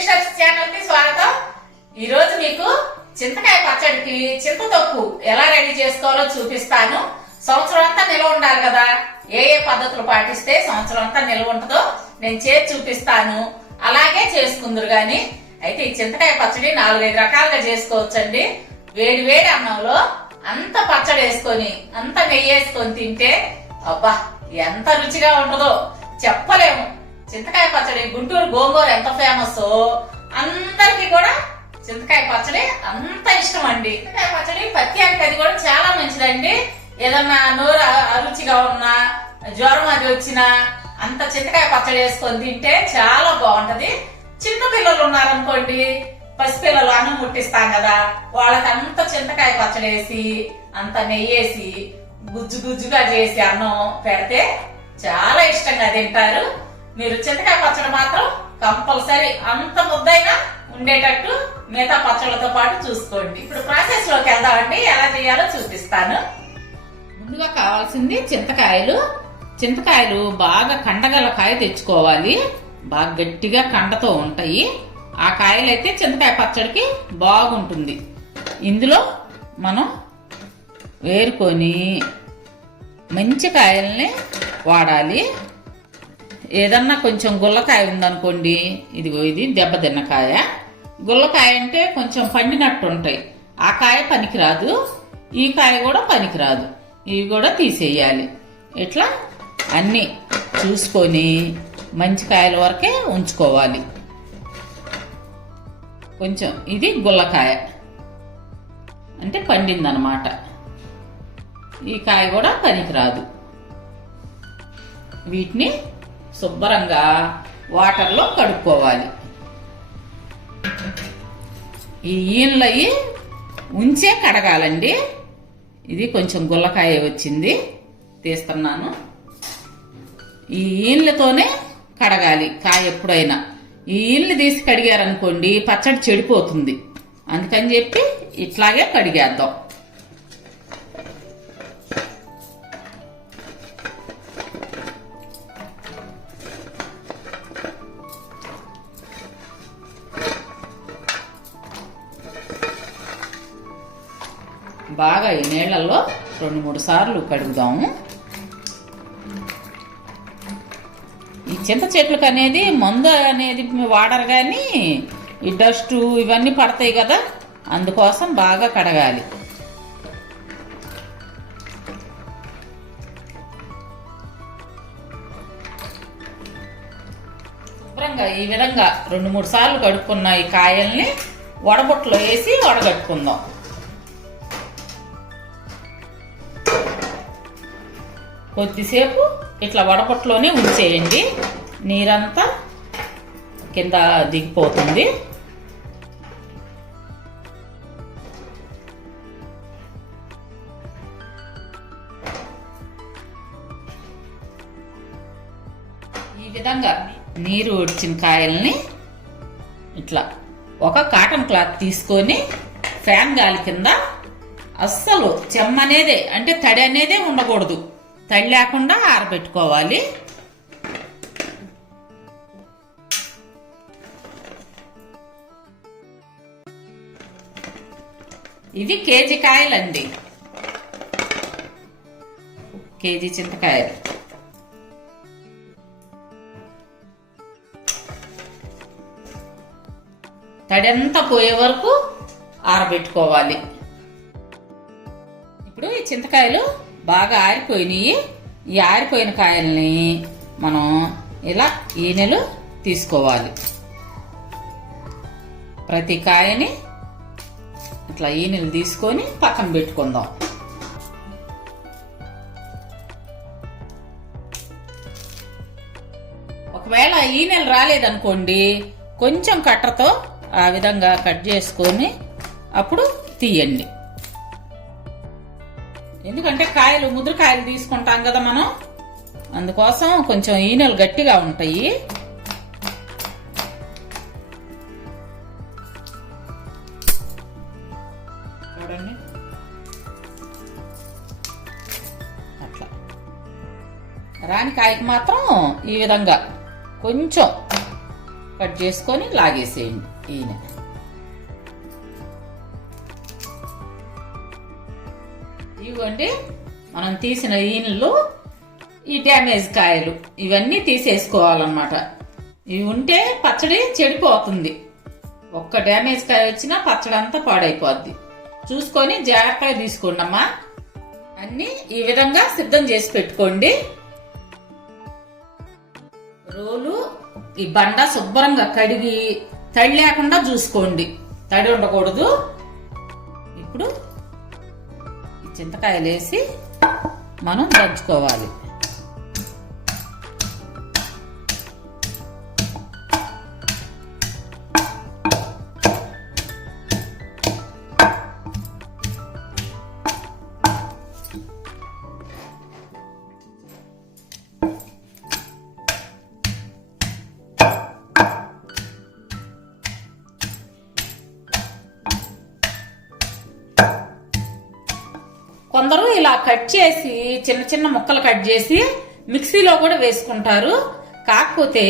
Sisters ఛానల్కి స్వాగతం. ఈ రోజు మీకు చింతకాయ పచ్చడికి చింత తొక్కు ఎలా రెడీ చేసుకోవాలో చూపిస్తాను. సంవత్సరం అంతా నిల్వ ఉండాలి కదా. ఏ ఏ పద్ధతులు పాటిస్తే సంవత్సరం అంతా నిల్వ ఉంటుందో నేను చేసి చూపిస్తాను. అలాగే చేసుకుందరు గాని. అయితే ఈ చింతకాయ పచ్చడి నాలుగైదు రకాలుగా చేసుకోవచ్చండి. వేడి వేడి అన్నంలో అంత పచ్చడి వేసుకొని అంత నెయ్యి వేసుకొని తింటే అబ్బా ఎంత రుచిగా ఉంటుందో చెప్పలేము. చింతకాయ పచ్చడి గుంటూరు గోంగూర ఎంత ఫేమస్ అందరికి కూడా చింతకాయ పచ్చడి అంత ఇష్టం అండి. చింతకాయ పచ్చడి పత్యానికి అది కూడా చాలా మంచిదండి. ఏదన్నా నోరు అరుచిగా ఉన్నా జ్వరం అది వచ్చినా అంత చింతకాయ పచ్చడి వేసుకొని తింటే చాలా బాగుంటది. చిన్న పిల్లలు ఉన్నారనుకోండి పసిపిల్లలు అన్నం ముట్టిస్తాం కదా వాళ్ళకి అంత చింతకాయ పచ్చడి వేసి అంత నెయ్యేసి గుజ్జు గుజ్జుగా చేసి అన్నం పెడితే చాలా ఇష్టంగా తింటారు. మీరు చింతకాయ పచ్చడి మాత్రం కంపల్సరీ అంత ముద్దైనా ఉండేటట్టు మిగతా పచ్చళ్ళతో పాటు చూసుకోండి. ఇప్పుడు ప్రాసెస్లోకి వెళ్దామండి. ఎలా చేయాలో చూపిస్తాను. ముందుగా కావాల్సింది చింతకాయలు. చింతకాయలు బాగా కండగల కాయ తెచ్చుకోవాలి. బాగా గట్టిగా కండతో ఉంటాయి. ఆ కాయలు అయితే చింతకాయ పచ్చడికి బాగుంటుంది. ఇందులో మనం వేరుకొని మంచి కాయల్ని వాడాలి. ఏదన్నా కొంచెం గుల్లకాయ ఉందనుకోండి ఇదిగో ఇది దెబ్బతిన్న కాయ. గుల్లకాయ అంటే కొంచెం పండినట్టు ఉంటాయి. ఆ కాయ పనికిరాదు ఈ కాయ కూడా పనికిరాదు. ఇవి కూడా తీసేయాలి. ఇట్లా అన్నీ చూసుకొని మంచి కాయల వరకే ఉంచుకోవాలి. కొంచెం ఇది గుల్లకాయ. అంటే పండిందనమాట. ఈ కాయ కూడా పనికిరాదు. వీటిని శుభ్రంగా వాటర్లో కడుక్కోవాలి. ఈ ఈన్లయి ఉంచే కడగాలండి. ఇది కొంచెం గుల్లకాయ వచ్చింది. తీస్తున్నాను. ఈ ఈన్లతోనే కడగాలి కాయ ఎప్పుడైనా. ఈ ఈన్లు తీసి కడిగారనుకోండి పచ్చడి చెడిపోతుంది. అందుకని చెప్పి ఇట్లాగే కడిగేద్దాం. బాగా ఈ నీళ్ళల్లో రెండు మూడు సార్లు కడుగుదాము. ఈ చింత చెట్లకు అనేది మందు అనేది వాడరు కానీ ఈ డస్ట్ ఇవన్నీ పడతాయి కదా అందుకోసం బాగా కడగాలి. శుభ్రంగా ఈ విధంగా రెండు మూడు సార్లు కడుక్కున్న ఈ కాయల్ని వడబుట్టలో వేసి వడగట్టుకుందాం కొద్దిసేపు ఇట్లా వడపట్లోనే ఉంచేయండి. నీరంతా కింద దిగిపోతుంది. ఈ విధంగా నీరు ఉడిచిన కాయల్ని ఇట్లా ఒక కాటన్ క్లాత్ తీసుకొని ఫ్యాన్ గాలి కింద అస్సలు చెమ్మనేదే అంటే తడి అనేదే ఉండకూడదు. తడి లేకుండా ఆరబెట్టుకోవాలి. ఇవి కేజీ కాయలండి. కేజీ చింతకాయలు. తడంతా పోయే వరకు ఆరబెట్టుకోవాలి. ఇప్పుడు ఈ చింతకాయలు బాగా ఆరిపోయినాయి. ఈ ఆరిపోయిన కాయల్ని మనం ఇలా ఈనెలు తీసుకోవాలి. ప్రతి కాయని ఇట్లా ఈనెలు తీసుకొని పక్కన పెట్టుకుందాం. ఒకవేళ ఈనెలు రాలేదనుకోండి కొంచెం కట్టతో ఆ విధంగా కట్ చేసుకొని అప్పుడు తీయండి. ఎందుకంటే కాయలు ముదురు కాయలు తీసుకుంటాం కదా మనం. అందుకోసం కొంచెం ఈనెలు గట్టిగా ఉంటాయి. చూడండి. అట్లా. రాని కాయకి మాత్రం ఈ విధంగా కొంచెం కట్ చేసుకొని లాగేసేయండి ఈయన ఇదిగోండి మనం తీసిన ఈనెలు ఈ డ్యామేజ్ కాయలు ఇవన్నీ తీసేసుకోవాలన్నమాట. ఇవి ఉంటే పచ్చడి చెడిపోతుంది. ఒక్క డ్యామేజ్ కాయ వచ్చినా పచ్చడి అంతా పాడైపోద్ది. చూసుకొని జాగ్రత్తగా తీసుకోండి అమ్మా ఈ విధంగా సిద్ధం చేసి పెట్టుకోండి. రోలు ఈ బండ శుభ్రంగా కడిగి తడి లేకుండా చూసుకోండి. తడి ఉండకూడదు. ఇప్పుడు చింతకాయలు వేసి మనం దంచుకోవాలి. కట్ చేసి చిన్న చిన్న ముక్కలు కట్ చేసి మిక్సీలో కూడా వేసుకుంటారు. కాకపోతే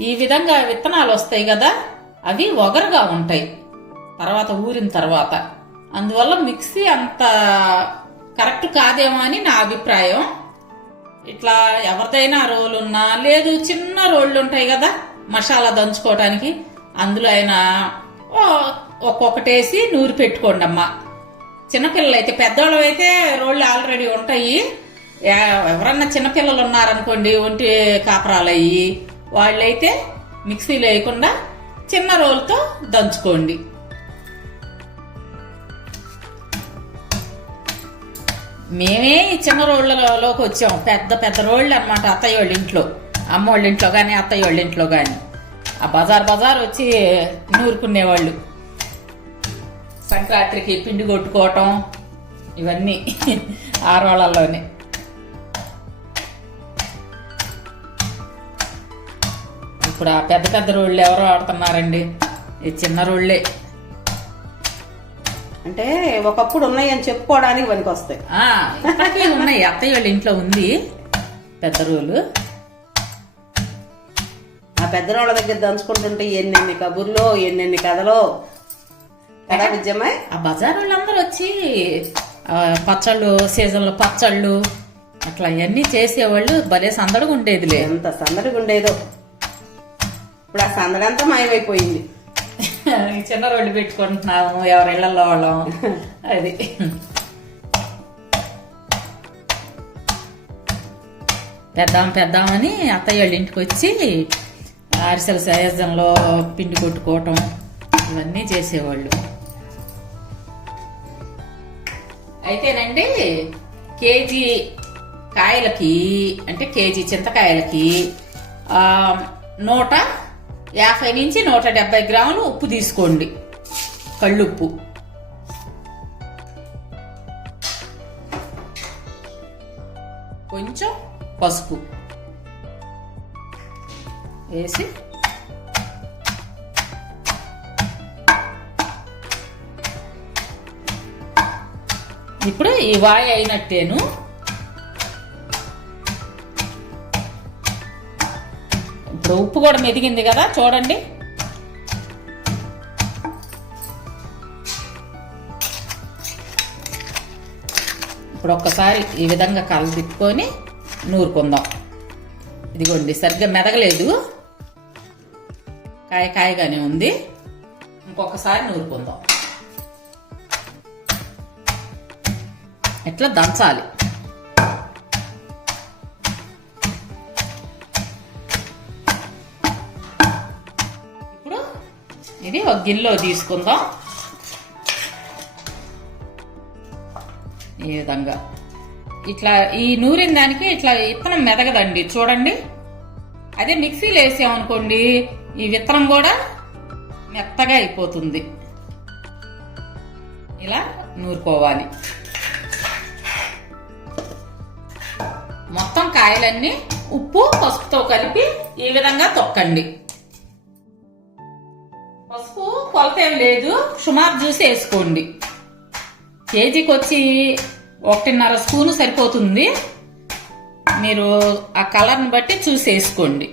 ఈ విధంగా విత్తనాలు వస్తాయి కదా అవి ఒగరుగా ఉంటాయి. తర్వాత ఊరిన తర్వాత. అందువల్ల మిక్సీ అంత కరెక్ట్ కాదేమో అని నా అభిప్రాయం. ఇట్లా ఎవరిదైనా రోలు ఉన్నా లేదు చిన్న రోళ్ళు ఉంటాయి కదా మసాలా దంచుకోవడానికి అందులో అయినా ఓ- ఒక్కొక్కటేసి నూరి పెట్టుకోండి అమ్మా చిన్నపిల్లలు అయితే పెద్దవాళ్ళు అయితే రోళ్ళు ఆల్రెడీ ఉంటాయి. ఎవరన్నా చిన్నపిల్లలు ఉన్నారనుకోండి ఒంటి కాపరాలు అయ్యి వాళ్ళైతే మిక్సీలో వేయకుండా చిన్న రోల్తో దంచుకోండి. మేమే ఈ చిన్న రోళ్ళలోకి వచ్చాం. పెద్ద పెద్ద రోళ్ళు అనమాట అత్తయ్య వాళ్ళ ఇంట్లో అమ్మ వాళ్ళ ఇంట్లో కానీ అత్తయ్య వాళ్ళ ఇంట్లో కానీ ఆ బజార్ బజార్ వచ్చి నూరుకునేవాళ్ళు. సంక్రాంతికి పిండి కొట్టుకోవటం ఇవన్నీ ఆరోళ్ళలోనే ఇప్పుడు ఆ పెద్ద పెద్ద రోళ్ళు ఎవరు ఆడుతున్నారండి. ఈ చిన్న రోళ్ళే. అంటే ఒకప్పుడు ఉన్నాయని చెప్పుకోవడానికి పనికి వస్తాయి ఇప్పటికీ ఉన్నాయి. అత్తయ్య వాళ్ళ ఇంట్లో ఉంది పెద్ద రోలు. ఆ పెద్దవాళ్ళ దగ్గర దంచుకుంటుంటే ఎన్నెన్ని కబుర్లో ఎన్నెన్ని కథలో విజయమ్మాయి ఆ బజార్ వాళ్ళందరూ వచ్చి పచ్చళ్ళు సీజన్లో పచ్చళ్ళు అట్లా ఇవన్నీ చేసేవాళ్ళు భలే సందడిగా ఉండేదిలే. ఎంత సందడిగా ఉండేదో. ఇప్పుడు ఆ సందడంతా మాయమైపోయింది. చిన్న రోడ్డు పెట్టుకుంటున్నాము ఎవరి ఇళ్ళలో వాళ్ళం. అది. పెద్దాం పెద్దామని అత్తయ్య వాళ్ళ ఇంటికి వచ్చి అరిసెల సీజన్లో పిండి కొట్టుకోవటం ఇవన్నీ చేసేవాళ్ళు. అయితేనండి కేజీ కాయలకి అంటే కేజీ చింతకాయలకి నూట యాభై నుంచి నూట డెబ్బై గ్రాములు ఉప్పు తీసుకోండి. కళ్ళుప్పు. కొంచెం పసుపు. వేసి ఇప్పుడు ఈ వాయి అయినట్టేను. ఇప్పుడు ఉప్పు కూడా మెదిగింది కదా చూడండి. ఇప్పుడు ఒక్కసారి ఈ విధంగా కళ్ళు తిప్పుకొని నూరుకుందాం. ఇదిగోండి సరిగ్గా మెదగలేదు. కాయ కాయగానే ఉంది. ఇంకొకసారి నూరుకుందాం. ఇట్లా దంచాలి? ఇప్పుడు ఇది ఒక గిన్నెలో తీసుకుందాం. ఈ విధంగా. ఇట్లా ఈ నూరిన దానికి ఇట్లా విత్తనం మెదగదండి. చూడండి. అదే మిక్సీలో వేసామనుకోండి ఈ విత్తనం కూడా మెత్తగా అయిపోతుంది. ఇలా నూరుకోవాలి. మొత్తం కాయలన్నీ ఉప్పు పసుపుతో కలిపి ఈ విధంగా తొక్కండి. పసుపు కొలత ఏం లేదు సుమారు జ్యూస్ వేసుకోండి. కేజీకి వచ్చి ఒకటిన్నర స్పూన్ సరిపోతుంది. మీరు ఆ కలర్ని బట్టి చూసి వేసుకోండి.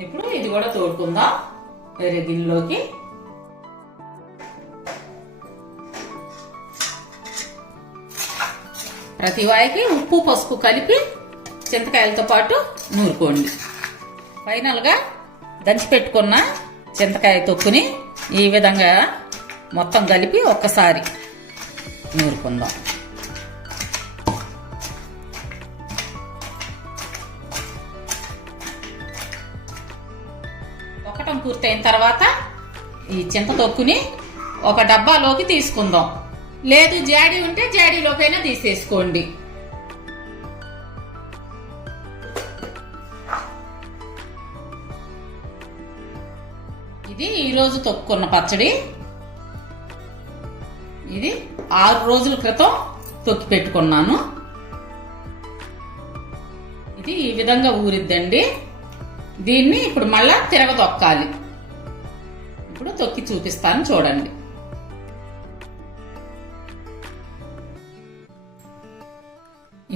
ఇప్పుడు ఇది కూడా తోడుకుందాం. వేరే దీనిలోకి ప్రతి వాయికి ఉప్పు పసుపు కలిపి చింతకాయలతో పాటు నూరుకోండి. ఫైనల్గా దంచిపెట్టుకున్న చింతకాయ తొక్కుని ఈ విధంగా మొత్తం కలిపి ఒక్కసారి నూరుకుందాం. ఒకటం పూర్తయిన తర్వాత ఈ చింత తొక్కుని ఒక డబ్బాలోకి తీసుకుందాం. లేదు జాడీ ఉంటే జాడీలోకైనా తీసేసుకోండి. ఇది ఈరోజు తొక్కున్న పచ్చడి. ఇది ఆరు రోజుల క్రితం తొక్కి పెట్టుకున్నాను. ఇది ఈ విధంగా ఊరిద్దండి. దీన్ని ఇప్పుడు మళ్ళా తిరగదొక్కాలి ఇప్పుడు తొక్కి చూపిస్తాను చూడండి.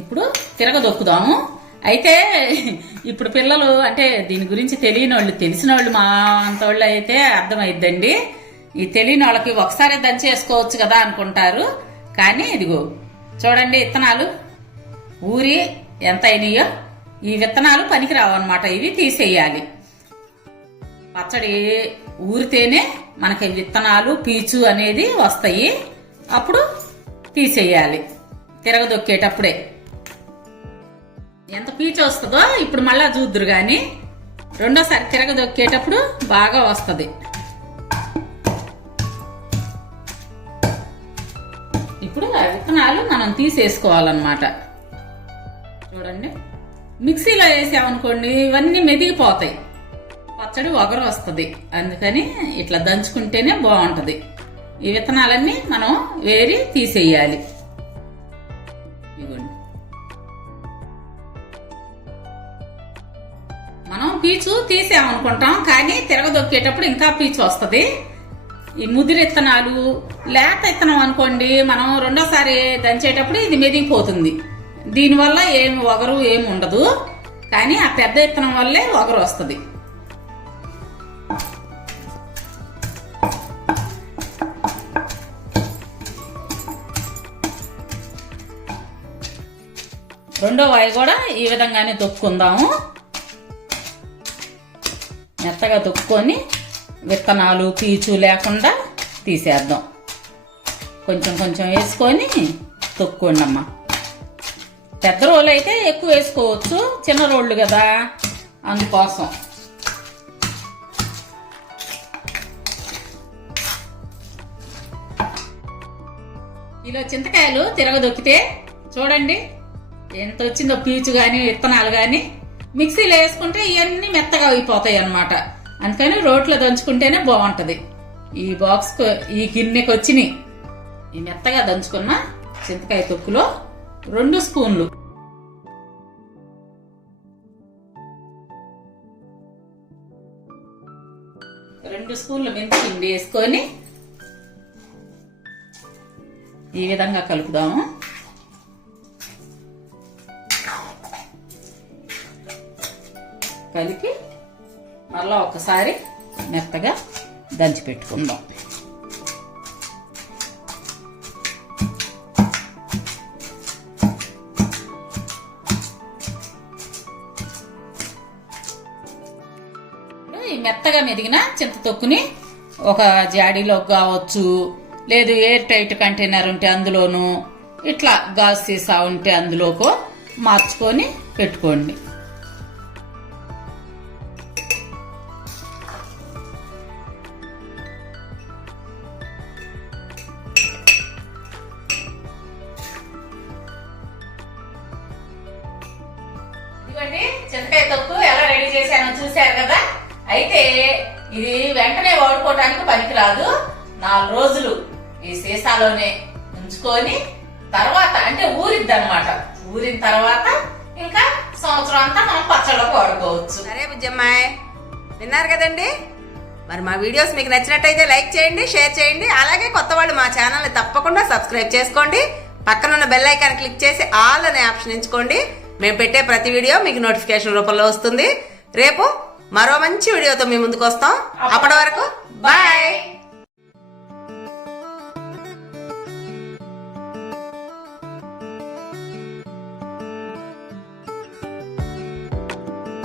ఇప్పుడు తిరగదొక్కుదాము. అయితే ఇప్పుడు పిల్లలు అంటే దీని గురించి తెలియని వాళ్ళు తెలిసిన వాళ్ళు మా అంత వాళ్ళు అయితే అర్థమైద్దండి. ఈ తెలియని వాళ్ళకి ఒకసారి దంచేసుకోవచ్చు కదా అనుకుంటారు. కానీ ఇదిగో చూడండి విత్తనాలు ఊరి ఎంత అయినాయో ఈ విత్తనాలు పనికిరావు అనమాట ఇవి తీసేయాలి. పచ్చడి ఊరితేనే మనకి విత్తనాలు పీచు అనేది వస్తాయి. అప్పుడు తీసేయాలి. తిరగదొక్కేటప్పుడే. ఎంత పీచు వస్తుందో ఇప్పుడు మళ్ళా చూద్దురు కానీ రెండోసారి తిరగదొక్కేటప్పుడు బాగా వస్తుంది. ఇప్పుడు విత్తనాలు మనం తీసేసుకోవాలన్నమాట. చూడండి. మిక్సీలో వేసామనుకోండి ఇవన్నీ మెదిగిపోతాయి. పచ్చడి ఒగరు వస్తుంది. అందుకని ఇట్లా దంచుకుంటేనే బాగుంటుంది. ఈ విత్తనాలన్నీ మనం వేరి తీసేయాలి. పీచు తీసామనుకుంటాం కానీ తిరగదొక్కేటప్పుడు ఇంకా పీచు వస్తుంది. ఈ ముదిరి ఇత్తనాలు లేత ఇత్తనం అనుకోండి మనం రెండోసారి దంచేటప్పుడు ఇది మెదిగిపోతుంది. దీనివల్ల ఏమి ఒగరు ఏమి ఉండదు కానీ ఆ పెద్ద ఇత్తనం వల్లే ఒగరు వస్తుంది. రెండో వాయి కూడా ఈ విధంగానే తొక్కుందాము. మెత్తగా తొక్కుకొని విత్తనాలు పీచు లేకుండా తీసేద్దాం. కొంచెం కొంచెం వేసుకొని తొక్కోండి అమ్మ పెద్ద రోళ్ళు అయితే ఎక్కువ వేసుకోవచ్చు చిన్న రోళ్ళు కదా అందుకోసం. ఇలా చింతకాయలు తిరగదొక్కితే చూడండి ఎంత వచ్చిందో పీచు కానీ విత్తనాలు కానీ మిక్సీలో వేసుకుంటే ఇవన్నీ మెత్తగా అయిపోతాయి అన్నమాట. అందుకని రోట్లో దంచుకుంటేనే బాగుంటుంది. ఈ బాక్స్ ఈ గిన్నెకి వచ్చినాయి. ఈ మెత్తగా దంచుకున్న చింతకాయ తొక్కులో రెండు స్పూన్లు. రెండు స్పూన్లు మెంతి పిండి వేసుకొని ఈ విధంగా కలుపుదాము. కలిపి మళ్ళీ ఒకసారి మెత్తగా దంచి పెట్టుకుందాం. ఈ మెత్తగా మెదిగిన చింత తొక్కుని ఒక జాడీలో కావచ్చు లేదు ఎయిర్ టైట్ కంటైనర్ ఉంటే అందులోను ఇట్లా గాజు సీసా ఉంటే అందులోకో మార్చుకొని పెట్టుకోండి. చేశాను చూశారు కదా? అయితే ఇది వెంటనే వాడుకోవటానికి పనికిరాదు. నాలుగు రోజులు ఈ సీసాలోనే ఉంచుకొని తర్వాత అంటే ఊరిద్ది అనమాట ఊరిన తర్వాత ఇంకా సంవత్సరం అంతా మనం పచ్చళ్ళకు వాడుకోవచ్చు. సరే బుజ్జమ్మాయ్ విన్నారు కదండి? మరి మా వీడియోస్ మీకు నచ్చినట్టయితే లైక్ చేయండి షేర్ చేయండి. అలాగే కొత్త వాళ్ళు మా ఛానల్ని తప్పకుండా సబ్స్క్రైబ్ చేసుకోండి. పక్కన ఉన్న బెల్ ఐకాన్ క్లిక్ చేసి ఆల్ అనే ఆప్షన్ ఎంచుకోండి. మేము పెట్టే ప్రతి వీడియో మీకు నోటిఫికేషన్ రూపంలో వస్తుంది. రేపు మరో మంచి వీడియోతో మీ ముందుకు వస్తాం. అప్పటి వరకు బాయ్